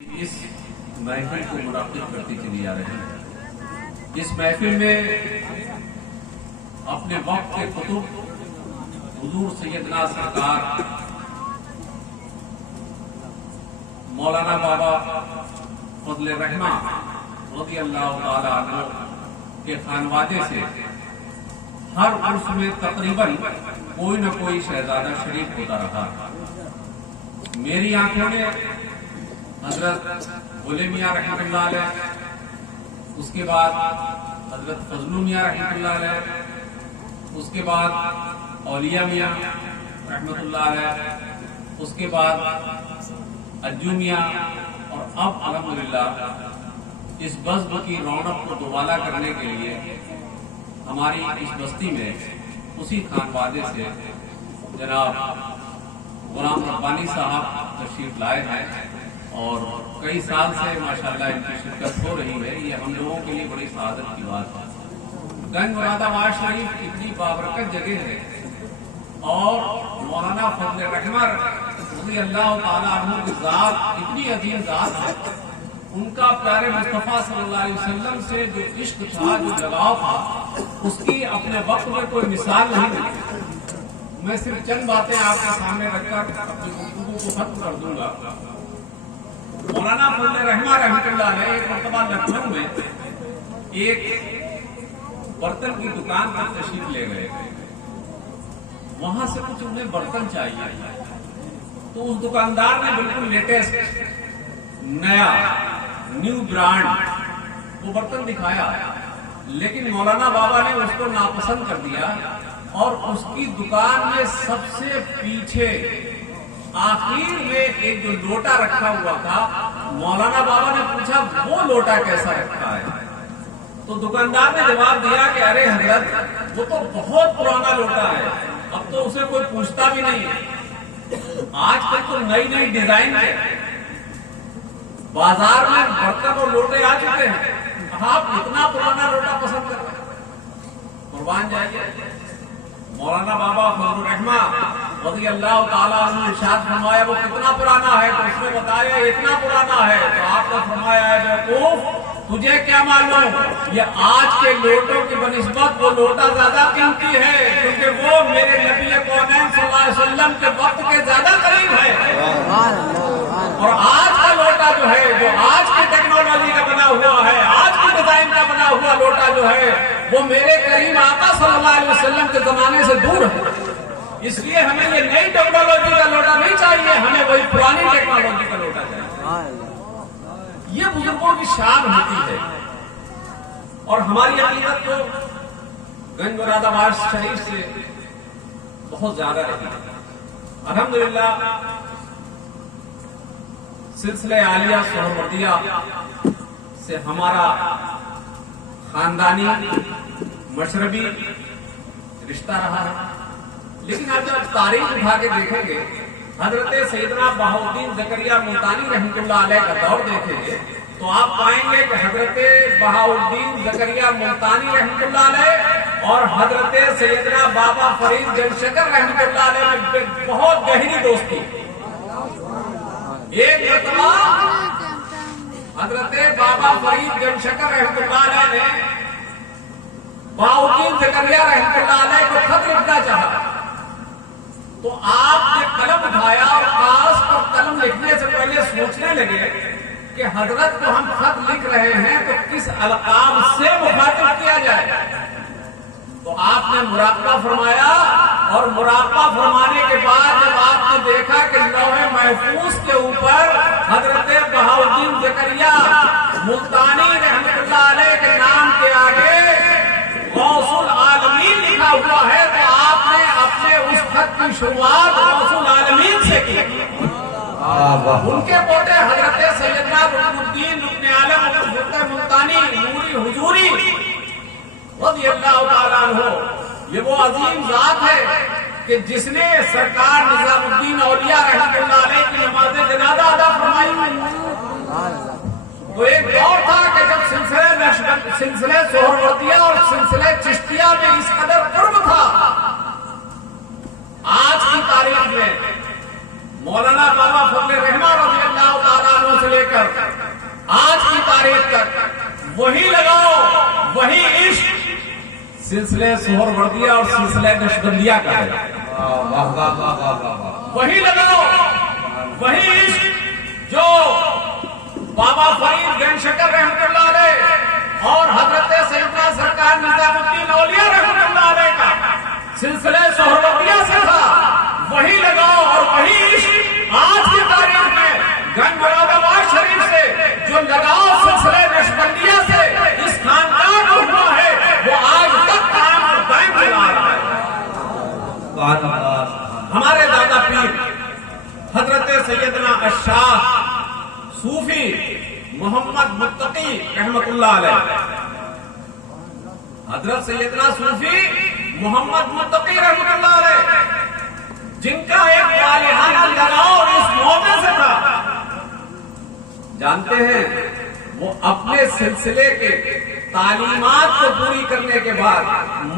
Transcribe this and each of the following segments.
اس محفل کو منعقد کرتی چلی آ رہی ہے۔ اس محفل میں اپنے وقت کے قطب حضور سیدنا سرکار مولانا بابا فضل رحمہ رضی اللہ تعالی عنہ کے خانوادے سے ہر عرس میں تقریباً کوئی نہ کوئی شہزادہ شریف ہوتا رہا۔ میری آنکھوں نے حضرت بھولے میاں رحمۃ اللہ علیہ، اس کے بعد حضرت فضلو میاں رحمۃ اللہ علیہ، اس کے بعد اولیاء میاں رحمۃ اللہ علیہ، اس کے بعد اجو میاں، اور اب الحمدللہ اس بزم کی رونق کو دوبالا کرنے کے لیے ہماری اس بستی میں اسی خانوادے سے جناب غلام ربانی صاحب تشریف لائے ہیں، اور کئی سال سے ماشاءاللہ ان کی شرکت ہو رہی ہے۔ یہ ہم لوگوں کے لیے بڑی سعادت کی بات ہے۔ گنج مراد آباد شریف اتنی بابرکت جگہ ہے، اور مولانا فضل رحمہ رضی اللہ تعالیٰ عنہ کی ذات اتنی عظیم ذات ہے، ان کا پیارے مصطفیٰ صلی اللہ علیہ وسلم سے جو عشق تھا، جو لگاؤ تھا، اس کی اپنے وقت میں کوئی مثال نہیں ملی۔ میں صرف چند باتیں آپ کے سامنے رکھ کر اپنی گفتگو کو ختم کر دوں گا۔ مولانا فضل رحمہ رحمۃ اللہ علیہ ایک مرتبہ لکھنؤ میں ایک برتن کی دکان پر تشریف لے گئے، وہاں سے کچھ انہیں برتن چاہیے، تو اس دکاندار نے بالکل لیٹسٹ نیا نیو برانڈ وہ برتن دکھایا، لیکن مولانا بابا نے اس کو ناپسند کر دیا، اور اس کی دکان میں سب سے پیچھے آخر میں ایک جو لوٹا رکھا ہوا تھا، مولانا بابا نے پوچھا وہ لوٹا کیسا رکھا ہے؟ تو دکاندار نے جواب دیا کہ ارے حضرت وہ تو بہت پرانا لوٹا ہے، اب تو اسے کوئی پوچھتا بھی نہیں ہے۔ آج کل تو نئی نئی ڈیزائن ہے، بازار میں برتن اور لوٹے آ چکے ہیں، آپ اتنا پرانا لوٹا پسند کر رہے ہیں؟ قربان جائیے۔ مولانا بابا فضل رحمہ رضی اللہ تعالیٰ عنہ نے ارشاد فرمایا وہ کتنا پرانا ہے، تو اس نے بتایا اتنا پرانا ہے، تو آپ نے فرمایا ہے بیوقوف تجھے کیا معلوم، یہ آج کے لوٹوں کی بنسبت وہ لوٹا زیادہ قیمتی ہے، کیونکہ وہ میرے نبی کونین صلی اللہ علیہ وسلم کے وقت کے زیادہ قریب ہے۔ اور آج کا لوٹا جو ہے، جو آج کی ٹیکنالوجی کا بنا ہوا ہے، آج کی ڈیزائن کا بنا ہوا لوٹا جو ہے، وہ میرے کریم آقا صلی اللہ علیہ وسلم کے زمانے سے دور ہے۔ اس لیے ہمیں یہ نئی ٹیکنالوجی کا لوٹا نہیں چاہیے، ہمیں وہی پرانی ٹیکنالوجی کا لوٹا چاہیے۔ یہ بزرگوں کی شان ہوتی ہے، اور ہماری عقیدت تو گنج مراد آباد شریف سے بہت زیادہ رہی ہے۔ الحمدللہ سلسلہ عالیہ سہروردیہ سے ہمارا خاندانی مشربی رشتہ رہا ہے، لیکن آپ جب تاریخ اٹھا کے دیکھیں گے، حضرت سیدنا بہاؤالدین زکریا ملتانی رحمۃ اللہ علیہ کا دور دیکھیں گے، تو آپ پائیں گے کہ حضرت بہاؤالدین زکریا ملتانی رحمۃ اللہ علیہ اور حضرت سیدنا بابا فرید جنشکر رحمۃ اللہ علیہ میں بہت گہری دوستی۔ ایک مرتبہ حضرت بابا فرید جنشکر رحمۃ اللہ علیہ نے بہاؤالدین زکریا رحمۃ اللہ علیہ کو خط لکھنا چاہا، تو آپ نے قلم اٹھایا اور کاغذ پر قلم لکھنے سے پہلے سوچنے لگے کہ حضرت کو ہم خط لکھ رہے ہیں تو کس القاب سے مخاطب کیا جائے۔ تو آپ نے مراقبہ فرمایا، اور مراقبہ فرمانے کے بعد جب آپ نے دیکھا کہ لوح محفوظ کے اوپر حضرت بہاؤالدین زکریا ملتانی رحمۃ اللہ علیہ کے نام کے آگے غوث العالمین لکھا ہوا ہے، تو آپ نے اپنے اس خط کی شروعات غوث العالمین سے کی۔ ان کے پوتے حضرت سیدنا رکن الدین رکن عالم فتح ملتانی نوری حضوری رضی اللہ تعالیٰ عنہ، یہ وہ عظیم ذات ہے کہ جس نے سرکار نظام الدین اولیاء رحمۃ اللہ علیہ کی نماز جنازہ ادا فرمائی۔ تو ایک دور تھا کہ جب سلسلہ سہروردیہ اور سلسلہ چشتیہ میں اس قدر قرب تھا، آج کی تاریخ میں مولانا بابا فضل الرحمن رضی اللہ تعالیٰ عنہ سے لے کر آج کی تاریخ تک وہی لگاؤ وہی عشق سلسلے سہروردیہ اور سلسلے نقشبندیہ کا ہے. وہی لگاؤ وہی عشق جو بابا فرید گنج شکر رحمۃ اللہ علیہ اور حضرت سیدنا سرکار نظام الدین اولیاء رحمۃ اللہ علیہ کا سلسلے سہروردیہ سے تھا. وہی لگاؤ اور وہی عشق آج کی تاریخ میں گنج مراد آباد شریف سے جو لگاؤ سلسلے نقشبندیہ سے اس خاندان کو ہوا ہے وہ آج تک قائم اور دائم رہا ہے. ہمارے دادا پیر حضرت سیدنا الشاہ صوفی محمد متقی رحمت اللہ علیہ، حضرت سیدنا صوفی محمد متقی رحمت اللہ علیہ جن کا ایک والہانہ لگاؤ اس موقع سے تھا. جانتے ہیں وہ اپنے سلسلے کے تعلیمات کو پوری کرنے کے بعد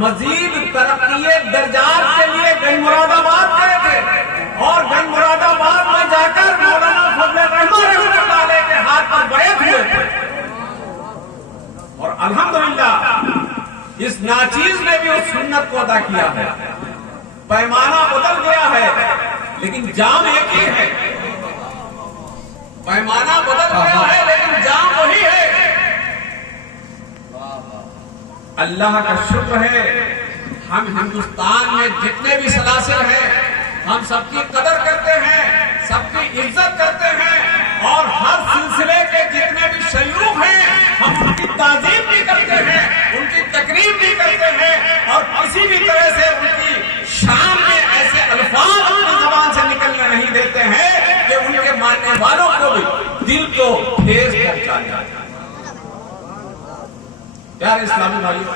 مزید ترقی درجات کے لیے گنج مراد آباد گئے تھے اور گنج مراد آباد میں جا کر مولانا فضل الرحمن رحمۃ اللہ علیہ کے ہاتھ پر بیعت ہوئے تھے. اور الحمدللہ اس ناچیز نے بھی اس سنت کو ادا کیا ہے. پیمانہ بدل گیا ہے لیکن جام ایک ہی ہے. پیمانہ بدل گیا ہے لیکن جام وہی ہے. اللہ کا شکر ہے ہم ہندوستان میں جتنے بھی سلاسل ہیں ہم سب کی قدر کرتے ہیں، سب کی عزت کرتے ہیں اور ہر سلسلے کے جتنے بھی شیوخ ہیں ہم ان کی تعظیم بھی کرتے ہیں، ان کی تقریم بھی کرتے ہیں اور کسی بھی طرح سے ان کی شان میں ایسے الفاظ اپنی زبان سے نکلنے نہیں دیتے ہیں کہ ان کے ماننے والوں کو بھی دل کو ٹھیس پہنچا جائے. پیارے اسلامی بھائیو،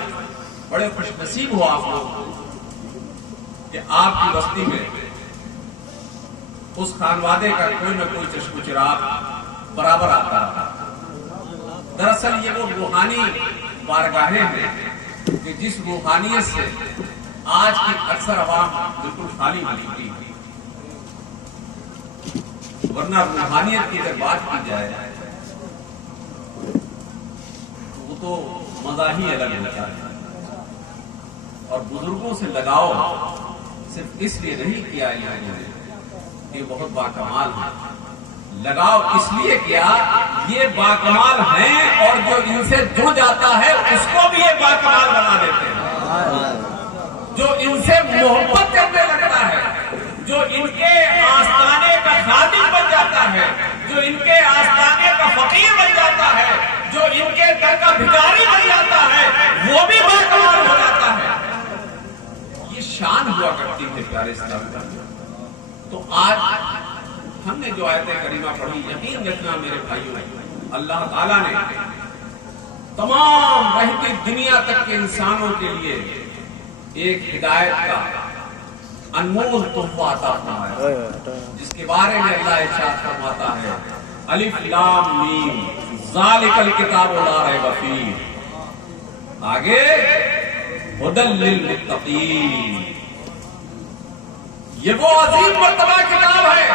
بڑے خوش نصیب ہو آپ لوگ کہ آپ کی بستی میں اس خانوادے کا کوئی نہ کوئی چشم و چراغ برابر آتا رہا. دراصل یہ وہ روحانی بارگاہیں ہیں کہ جس روحانیت سے آج کی اکثر عوام بالکل خالی ہو چکی ہے. ورنہ روحانیت کی اگر بات کی جائے وہ تو مزہ ہی الگ ہوتا ہے. اور بزرگوں سے لگاؤ صرف اس لیے نہیں کیا یہ بہت باکمال ہے. لگاؤ اس لیے کیا یہ باکمال ہیں اور جو ان سے جڑ جاتا ہے اس کو بھی یہ باکمال بنا دیتے ہیں. جو ان سے محبت کرنے لگتا ہے، جو ان کے آستانے کا خادم بن جاتا ہے، جو ان کے آستانے کا فقیر بن جاتا ہے، جو ان کے در کا بھکاری بن جاتا ہے وہ بھی باکمال ہو جاتا ہے. یہ شان ہوا کرتی ہے پیارے اسلام کا. تو آج ہم نے جو آیت کریمہ پڑھی، یقین رکھنا میرے بھائیوں اللہ تعالیٰ نے تمام رہتی دنیا تک کے انسانوں کے لیے ایک ہدایت کا انمول تحفہ عطا فرمایا جس کے بارے میں اللہ ارشاد فرماتا ہے الف لام میم ذالک الکتاب لا ریب فیہ. آگے ھدی للمتقین. یہ وہ عظیم مرتبہ کتاب ہے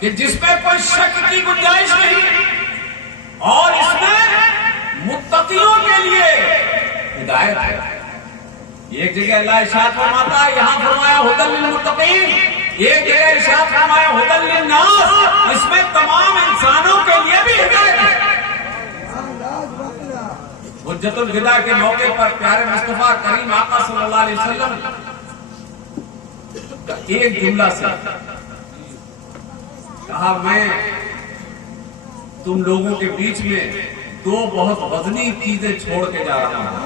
کہ جس میں کوئی شک کی گنجائش نہیں اور اس میں متقیوں کے لیے ہدایت ہے. ایک جگہ اللہ ارشاد فرماتا ہے، یہاں فرمایا ھدی للمتقین، ایک جگہ ارشاد فرمایا ھدی للناس. اس میں تمام انسانوں کے لیے بھی ہدایت ہے. حجت الوداع کے موقع پر پیارے مصطفیٰ کریم آقا صلی اللہ علیہ وسلم ایک جملہ سے کہا میں تم لوگوں کے بیچ میں دو بہت وزنی چیزیں چھوڑ کے جا رہا ہوں.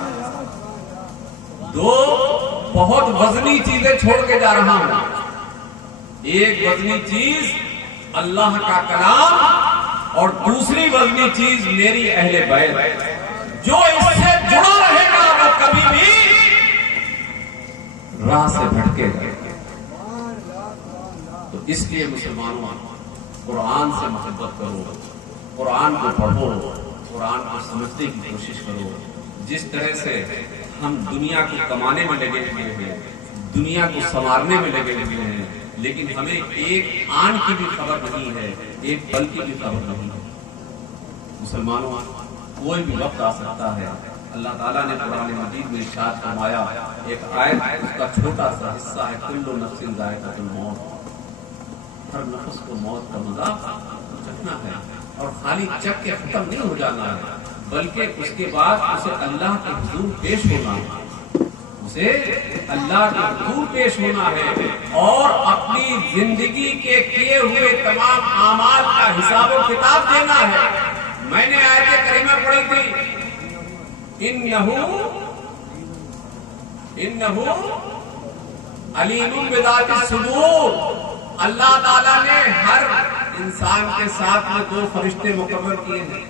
دو بہت وزنی چیزیں چھوڑ کے جا رہا ہوں. ایک وزنی چیز اللہ کا کلام اور دوسری وزنی چیز میری اہل بیت. جو اس سے جڑا رہے گا وہ کبھی بھی راہ سے بھٹکے گا. تو اس لیے مسلمانوں قرآن سے محبت کرو، قرآن کو پڑھو، قرآن کو سمجھنے کی کوشش کرو. جس طرح سے ہم دنیا کو کمانے میں لگے ہوئے ہیں، دنیا کو سنوارنے میں لگے ہوئے ہیں، لیکن ہمیں ایک آن کی بھی خبر نہیں ہے، ایک پل کی بھی خبر نہیں ہے۔ مسلمانوں، کوئی بھی وقت آ سکتا ہے۔ اللہ تعالیٰ نے قرآن مجید میں ارشاد فرمایا، ایک آیت اس کا چھوٹا سا حصہ ہے، کل نفس ذائقۃ الموت، ہر نفس کو موت کا مزہ چکھنا ہے، اور خالی چک کے ختم نہیں ہو جانا ہے، بلکہ اس کے بعد اسے اللہ کے حضور پیش ہونا ہے، اسے اللہ کے حضور پیش ہونا ہے، اور اپنی زندگی کے کیے ہوئے تمام اعمال کا حساب و کتاب دینا ہے۔ میں نے آیت کریمہ پڑھی تھی، انہو علیم بذات الصدور۔ اللہ تعالیٰ نے ہر انسان کے ساتھ میں 2 فرشتے مقرر کیے ہیں،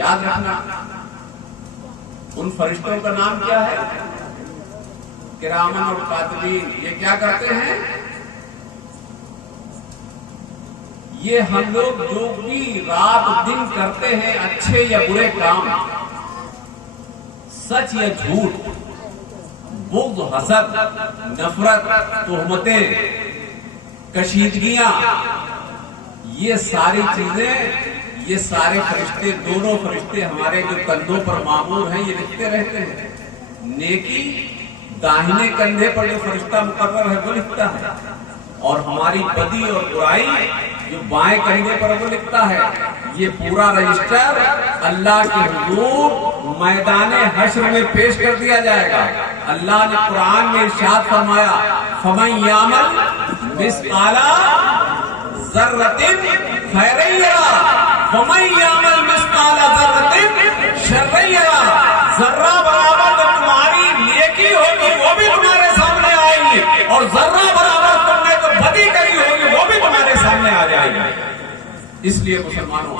یاد رکھنا۔ ان فرشتوں کا نام کیا ہے؟ کرامن اور کاتبین۔ یہ کیا کرتے ہیں؟ یہ ہم لوگ جو بھی رات دن کرتے ہیں، اچھے یا برے کام، سچ یا جھوٹ، بغض، حسد، نفرت، تہمتیں، کشیدگیاں، یہ ساری چیزیں، یہ سارے فرشتے، دونوں فرشتے ہمارے جو کندھوں پر مامور ہیں، یہ لکھتے رہتے ہیں۔ نیکی داہنے کندھے پر جو فرشتہ مقرر ہے وہ لکھتا ہے، اور ہماری بدی اور برائی جو بائیں کندھے پر وہ لکھتا ہے۔ یہ پورا رجسٹر اللہ کے حضور میدان حشر میں پیش کر دیا جائے گا۔ اللہ نے قرآن میں ارشاد فرمایا، فَمَن يَعْمَلْ مِثْقَالَ ذَرَّةٍ خَيْرًا يَرَهُ وَمَن يَعْمَلْ مِثْقَالَ ذَرَّةٍ شَرًّا يَرَهُ۔ ذرہ برابر جو تمہاری نیکی ہوگی وہ بھی تمہارے سامنے آئے گی، اور ذرہ برابر تم نے جو بدی کری ہوگی وہ بھی تمہارے سامنے آ جائے گی۔ اس لیے مسلمانوں،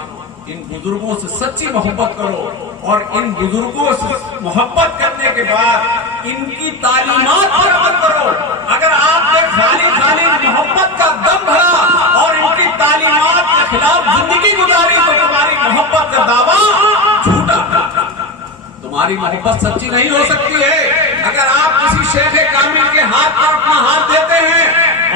ان بزرگوں سے سچی محبت کرو، اور ان بزرگوں سے محبت کرنے کے بعد ان کی تعلیمات پر عمل کرو۔ اگر آپ نے خالی محبت کا دم بھرا اور ان کی تعلیمات کے خلاف زندگی گزاری تو تمہاری محبت کا دعویٰ جھوٹا، تمہاری محبت سچی نہیں ہو سکتی ہے۔ اگر آپ کسی شیخ کامل کے ہاتھ پر اپنا ہاتھ دیتے ہیں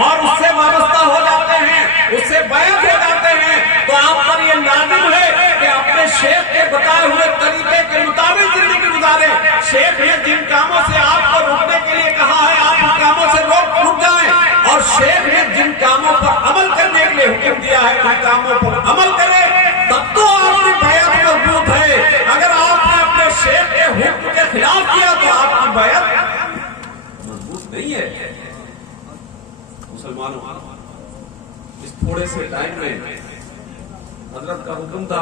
اور اس سے وابستہ ہو جاتے ہیں، اس سے بیعت ہو جاتے ہیں، تو آپ پر یہ لازم ہے کہ اپنے شیخ کے بتائے ہوئے طریقے کے مطابق زندگی گزارے۔ شیخ نے جن کاموں سے آپ کو روکنے کے لیے کہا ہے، آپ ان کاموں سے رک جائیں، اور شیخ نے جن کاموں پر عمل کرنے کے لیے حکم دیا ہے ان کاموں پر عمل کرے، تب تو آپ کی بیعت مضبوط ہے۔ اگر آپ نے اپنے شیخ کے حکم کے خلاف کیا تو آپ کی بیعت مضبوط نہیں ہے۔ مسلمانوں، اس تھوڑے سے ٹائم میں حضرت کا حکم تھا،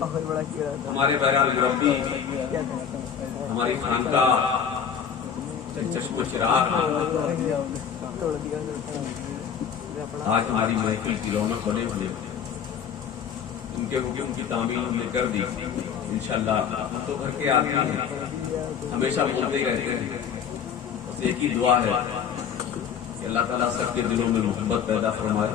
ہمارے بہرحال مربی، ہماری خانقاہ چشم و چراغ آج ہماری محفل کی رونق بنے ہوئے، ان کے حکم کی تعمیل ہم نے کر دی۔ انشاءاللہ ہم تو گھر کے آدمی ہیں، ہمیشہ بولتے ہی رہتے ہیں، بس ایک ہی دعا ہے کہ اللہ تعالیٰ سب کے دلوں میں محبت پیدا فرمائے،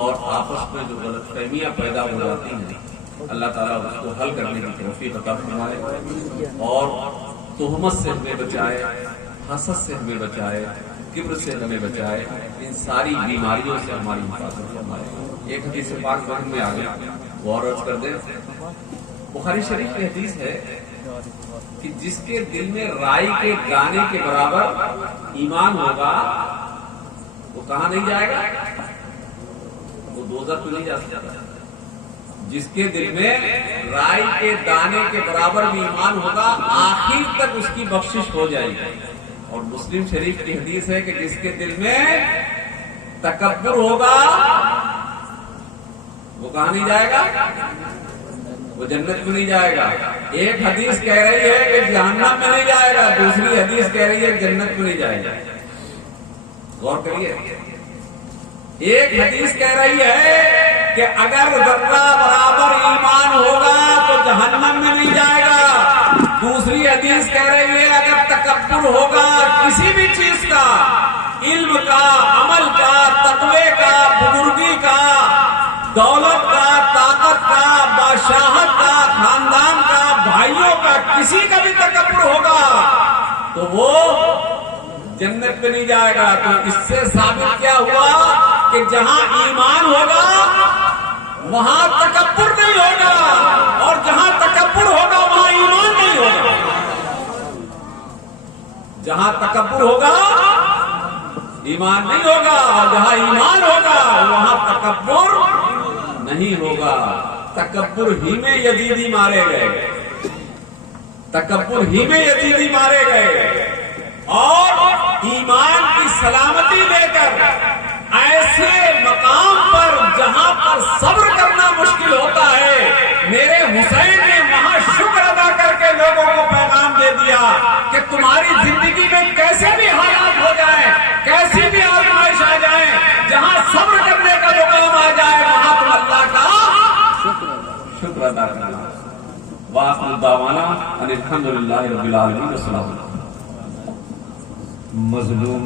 اور آپس میں جو غلط فہمیاں پیدا ہو جاتی ہیں اللہ تعالیٰ اس کو حل کرنے کی توفیق عطا فرمائے، اور تہمت سے ہمیں بچائے، حسد سے ہمیں بچائے، کبر سے ہمیں بچائے، ان ساری بیماریوں سے ہماری حفاظت فرمائے۔ ایک حدیث پاک ذہن میں آ گیا، غور کر دیں۔ بخاری شریف کی حدیث ہے کہ جس کے دل میں رائی کے دانے کے برابر ایمان ہوگا وہ کہاں نہیں جائے گا؟ وہ دوزخ میں نہیں جا سکتا۔ جس کے دل میں رائی کے دانے کے برابر بھی ایمان ہوگا، آخر تک اس کی بخشش ہو جائے گی۔ اور مسلم شریف کی حدیث ہے کہ جس کے دل میں تکبر ہوگا وہ کہاں نہیں جائے گا؟ وہ جنت میں نہیں جائے گا۔ ایک حدیث کہہ رہی ہے کہ جہنم میں نہیں جائے گا، دوسری حدیث کہہ رہی ہے کہ جنت میں نہیں جائے گا۔ غور کریے، ایک حدیث کہہ رہی ہے کہ اگر ذرہ برابر ایمان ہوگا تو جہنم میں نہیں جائے گا، دوسری حدیث کہہ رہی ہے اگر تکبر ہوگا کسی بھی چیز کا، علم کا، عمل کا، تقوی کا، بزرگی کا، دولت کا، طاقت کا، بادشاہت کا، خاندان کا، بھائیوں کا، کسی کا بھی تکبر ہوگا تو وہ جنت پہ نہیں جائے گا. تو اس سے ثابت کیا ہوا کہ جہاں ایمان ہوگا وہاں تکبر نہیں ہوگا, اور جہاں تکبر ہوگا وہاں ایمان نہیں ہوگا. جہاں تکبر ہوگا ایمان نہیں ہوگا, اور جہاں ایمان ہوگا وہاں تکبر نہیں ہوگا. تکبر ہی میں یزیدی مارے گئے, تکبر ہی میں یزیدی مارے گئے, اور ایمان کی سلامتی لے کر ایسے مقام پر جہاں پر صبر کرنا مشکل ہوتا ہے, میرے حسین نے وہاں شکر ادا کر کے لوگوں کو پیغام دے دیا کہ تمہاری زندگی میں کیسے بھی حالات ہو جائیں, کیسی بھی آزمائش آ جائے, جہاں صبر کرنے کا مقام آ جائے وہاں تم اللہ کا شکر ادا کرنا. وآخر دعوانا ان الحمدللہ رب العالمین. السلام علیکم. مظلوم